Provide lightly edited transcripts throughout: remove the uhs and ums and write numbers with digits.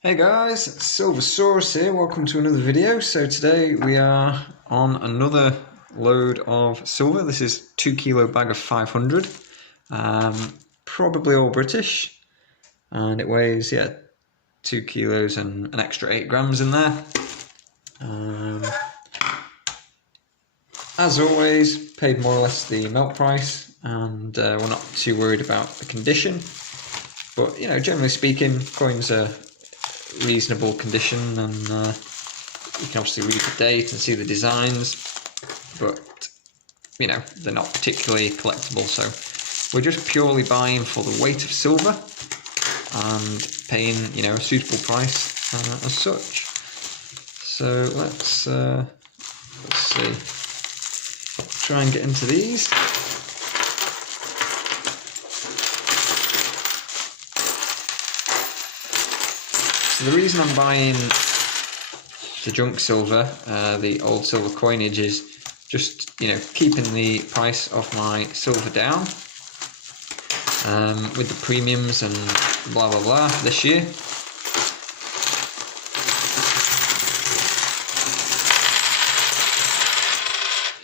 Hey guys, Silver here, welcome to another video. So today we are on another load of silver. This is 2 kilo bag of 500, probably all British, and it weighs 2 kilos and an extra 8 grams in there. As always, paid more or less the melt price, and we're not too worried about the condition, but generally speaking, coins are reasonable condition, and you can obviously read the date and see the designs, but they're not particularly collectible, so we're just purely buying for the weight of silver and paying a suitable price as such. So let's see, try and get into these. So the reason I'm buying the junk silver, the old silver coinage, is just keeping the price of my silver down with the premiums and blah blah blah this year.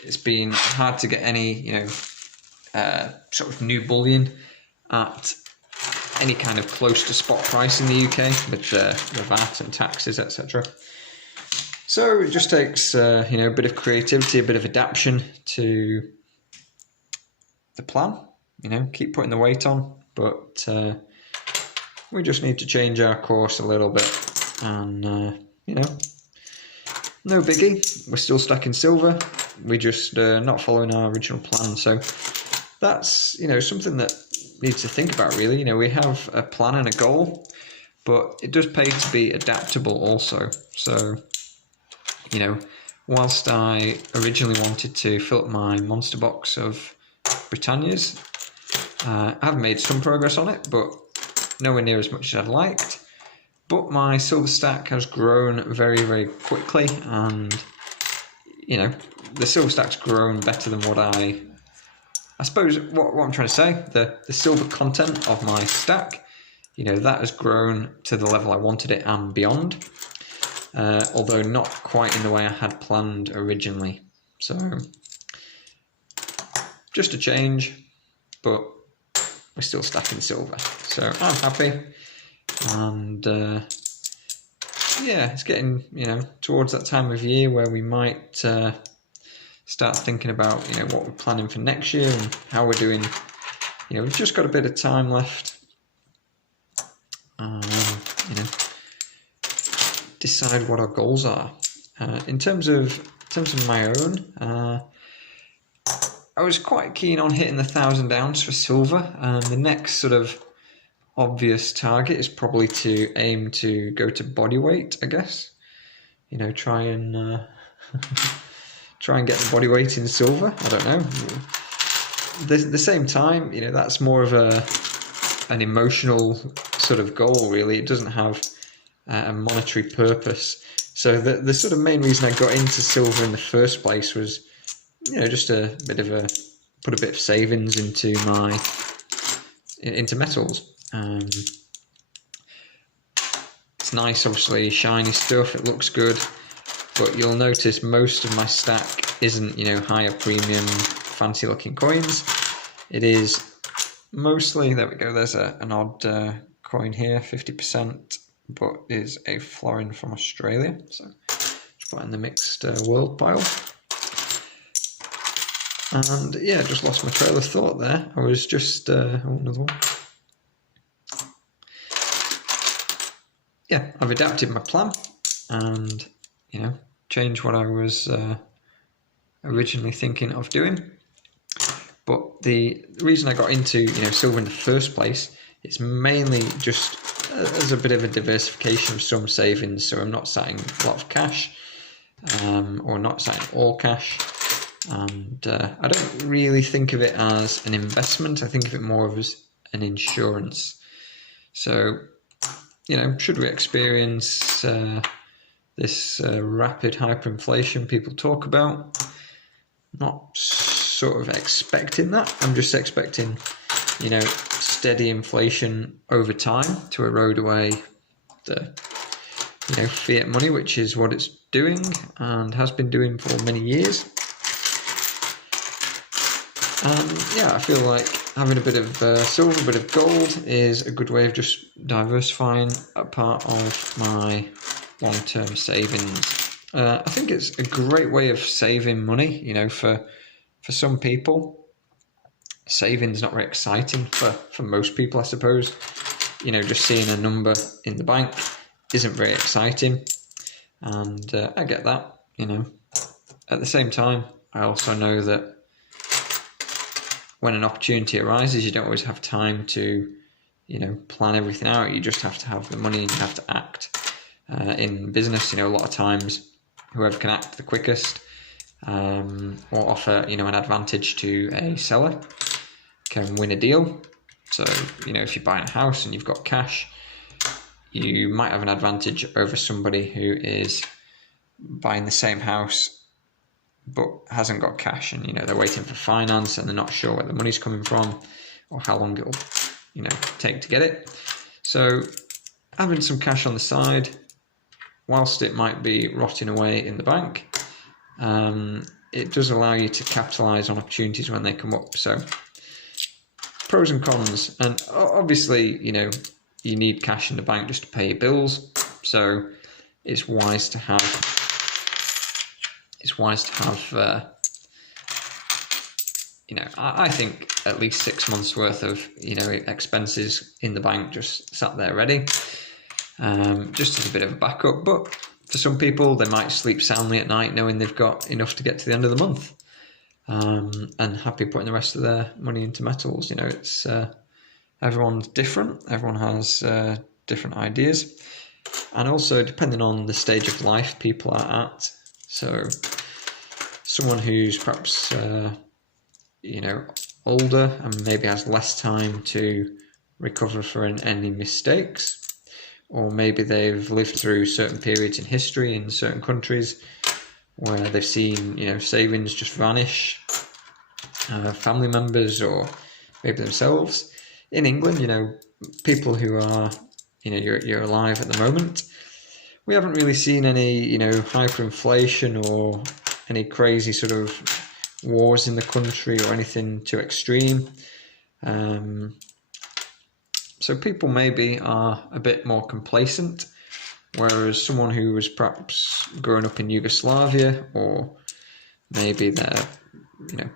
It's been hard to get any sort of new bullion at any kind of close to spot price in the UK with the VAT and taxes, etc. So it just takes a bit of creativity, a bit of adaptation to the plan. Keep putting the weight on, but we just need to change our course a little bit, and no biggie. We're still stuck in silver. We're just not following our original plan. So that's something that needs to think about, really. We have a plan and a goal, but it does pay to be adaptable also. So whilst I originally wanted to fill up my monster box of Britannias, I have made some progress on it, but nowhere near as much as I'd liked. But my silver stack has grown very, very quickly, and the silver stack's grown better than what I suppose what I'm trying to say, the silver content of my stack, that has grown to the level I wanted it and beyond, although not quite in the way I had planned originally. So just a change, but we're still stacking silver. So I'm happy, and it's getting towards that time of year where we might start thinking about what we're planning for next year and how we're doing. We've just got a bit of time left. Decide what our goals are. In terms of my own, I was quite keen on hitting the 1,000 ounce for silver, and the next sort of obvious target is probably to aim to go to body weight, I guess. Try and get the body weight in silver. I don't know. At the same time, that's more of an emotional sort of goal, really. It doesn't have a monetary purpose. So the sort of main reason I got into silver in the first place was, just put a bit of savings into metals. It's nice, obviously, shiny stuff. It looks good. But you'll notice most of my stack isn't, higher premium, fancy looking coins. It is mostly, there we go, there's an odd coin here, 50%, but is a florin from Australia. So just put in the mixed world pile. And just lost my trail of thought there. I was just, another one. I've adapted my plan and change what I was originally thinking of doing. But the reason I got into silver in the first place is mainly just as a bit of a diversification of some savings. So I'm not sitting a lot of cash, or not sitting all cash, and I don't really think of it as an investment. I think of it more of as an insurance. So should we experience this rapid hyperinflation people talk about, not sort of expecting that. I'm just expecting, steady inflation over time to erode away the fiat money, which is what it's doing and has been doing for many years. And yeah, I feel like having a bit of silver, a bit of gold is a good way of just diversifying a part of my long-term savings. I think it's a great way of saving money. For some people, saving is not very exciting. For most people, I suppose, just seeing a number in the bank isn't very exciting, and I get that. At the same time, I also know that when an opportunity arises, you don't always have time to, plan everything out. You just have to have the money and you have to act. In business, a lot of times, whoever can act the quickest or offer, an advantage to a seller can win a deal. So, if you're buying a house and you've got cash, you might have an advantage over somebody who is buying the same house but hasn't got cash, and they're waiting for finance and they're not sure where the money's coming from or how long it'll take to get it. So having some cash on the side, whilst it might be rotting away in the bank, it does allow you to capitalize on opportunities when they come up. So pros and cons, and obviously you need cash in the bank just to pay your bills, so it's wise to have I think at least 6 months worth of expenses in the bank just sat there ready, just as a bit of a backup. But for some people, they might sleep soundly at night knowing they've got enough to get to the end of the month, and happy putting the rest of their money into metals. It's everyone's different. Everyone has different ideas, and also depending on the stage of life people are at. So someone who's perhaps older and maybe has less time to recover from any mistakes, or maybe they've lived through certain periods in history in certain countries where they've seen savings just vanish, family members or maybe themselves. In England, people who are you're alive at the moment, we haven't really seen any hyperinflation or any crazy sort of wars in the country or anything too extreme. So people maybe are a bit more complacent, whereas someone who was perhaps growing up in Yugoslavia, or maybe their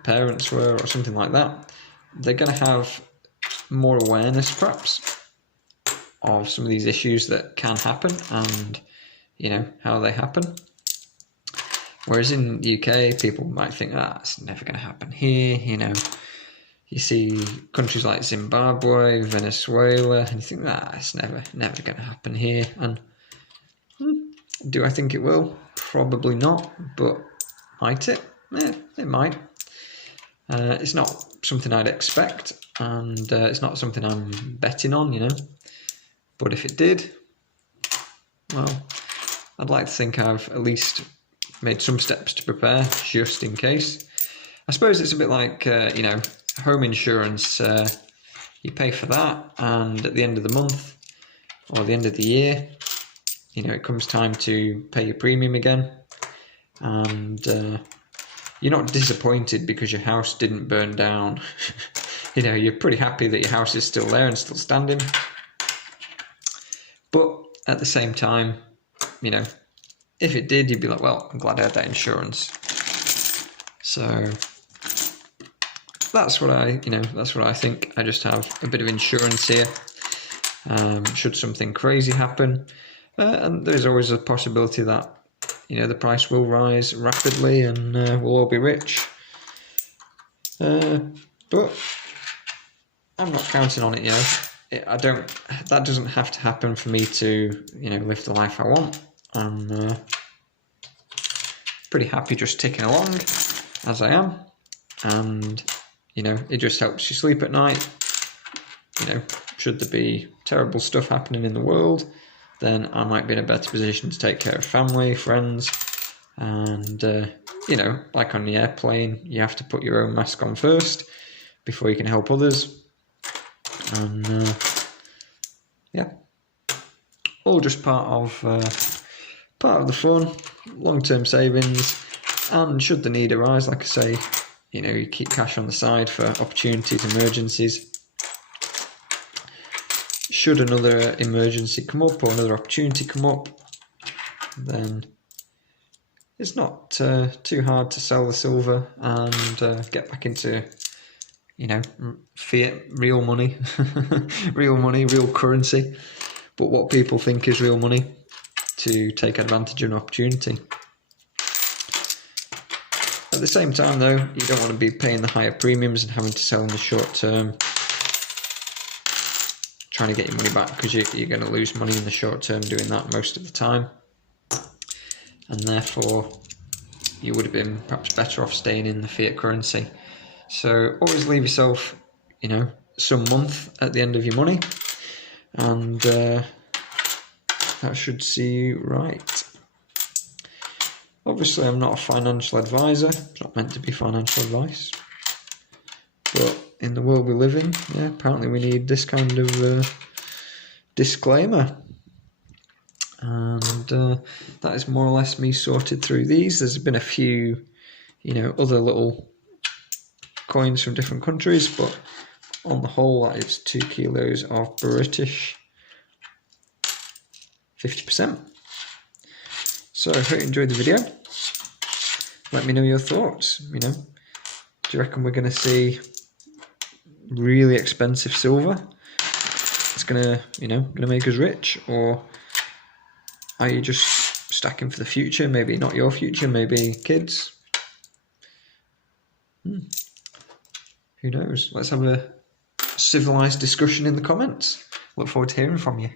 parents were, or something like that, they're going to have more awareness perhaps of some of these issues that can happen and how they happen. Whereas in the UK, people might think that's never going to happen here. You see countries like Zimbabwe, Venezuela, and you think it's never going to happen here. And do I think it will? Probably not, but might it? It might. It's not something I'd expect, and it's not something I'm betting on, But if it did, well, I'd like to think I've at least made some steps to prepare just in case. I suppose it's a bit like, home insurance. You pay for that, and at the end of the month or the end of the year, it comes time to pay your premium again, and you're not disappointed because your house didn't burn down. You're pretty happy that your house is still there and still standing. But at the same time, if it did, you'd be like, well, I'm glad I had that insurance. So that's what I think. I just have a bit of insurance here, should something crazy happen. And there's always a possibility that, the price will rise rapidly and we'll all be rich. But I'm not counting on it, that doesn't have to happen for me to, live the life I want. I'm pretty happy just ticking along as I am, and it just helps you sleep at night. Should there be terrible stuff happening in the world, then I might be in a better position to take care of family, friends, and like on the airplane, you have to put your own mask on first before you can help others. And all just part of part of the fun, long-term savings, and should the need arise, like I say, you know, you keep cash on the side for opportunities, emergencies. Should another emergency come up or another opportunity come up, then it's not too hard to sell the silver and get back into, you know, fiat, real money, real currency, but what people think is real money, to take advantage of an opportunity. At the same time though, you don't want to be paying the higher premiums and having to sell in the short term, trying to get your money back, because you're going to lose money in the short term doing that most of the time, and therefore you would have been perhaps better off staying in the fiat currency. So always leave yourself, you know, some month at the end of your money, and that should see you right. Obviously I'm not a financial advisor, it's not meant to be financial advice, but in the world we live in, yeah, apparently we need this kind of disclaimer. And that is more or less me sorted through these. There's been a few, you know, other little coins from different countries, but on the whole that is 2 kilos of British 50%. So I hope you enjoyed the video. Let me know your thoughts. You know, do you reckon we're going to see really expensive silver? It's gonna, you know, gonna make us rich, or are you just stacking for the future? Maybe not your future, maybe kids. Who knows? Let's have a civilized discussion in the comments. Look forward to hearing from you.